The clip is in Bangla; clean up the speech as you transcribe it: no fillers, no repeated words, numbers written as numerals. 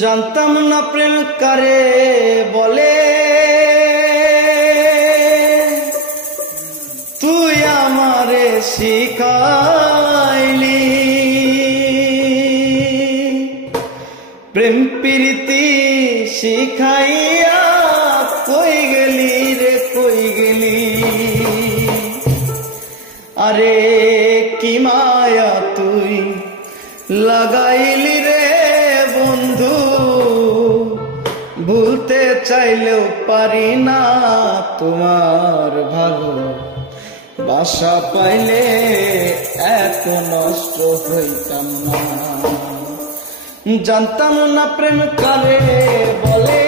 জানতাম না প্রেম কারে বলে, তুই আমারে শিখাইলি। প্রেম প্রীতি শিখাইয়া কই গেলি রে কই গেলি। আরে কি মায়া তুই লাগাইলি রে বন্ধু, ভুলতে চাইলেও পারি না তোমার ভালো বাসা পাইলে এত নষ্ট হইতাম না। জানতাম না প্রেম কারে বলে,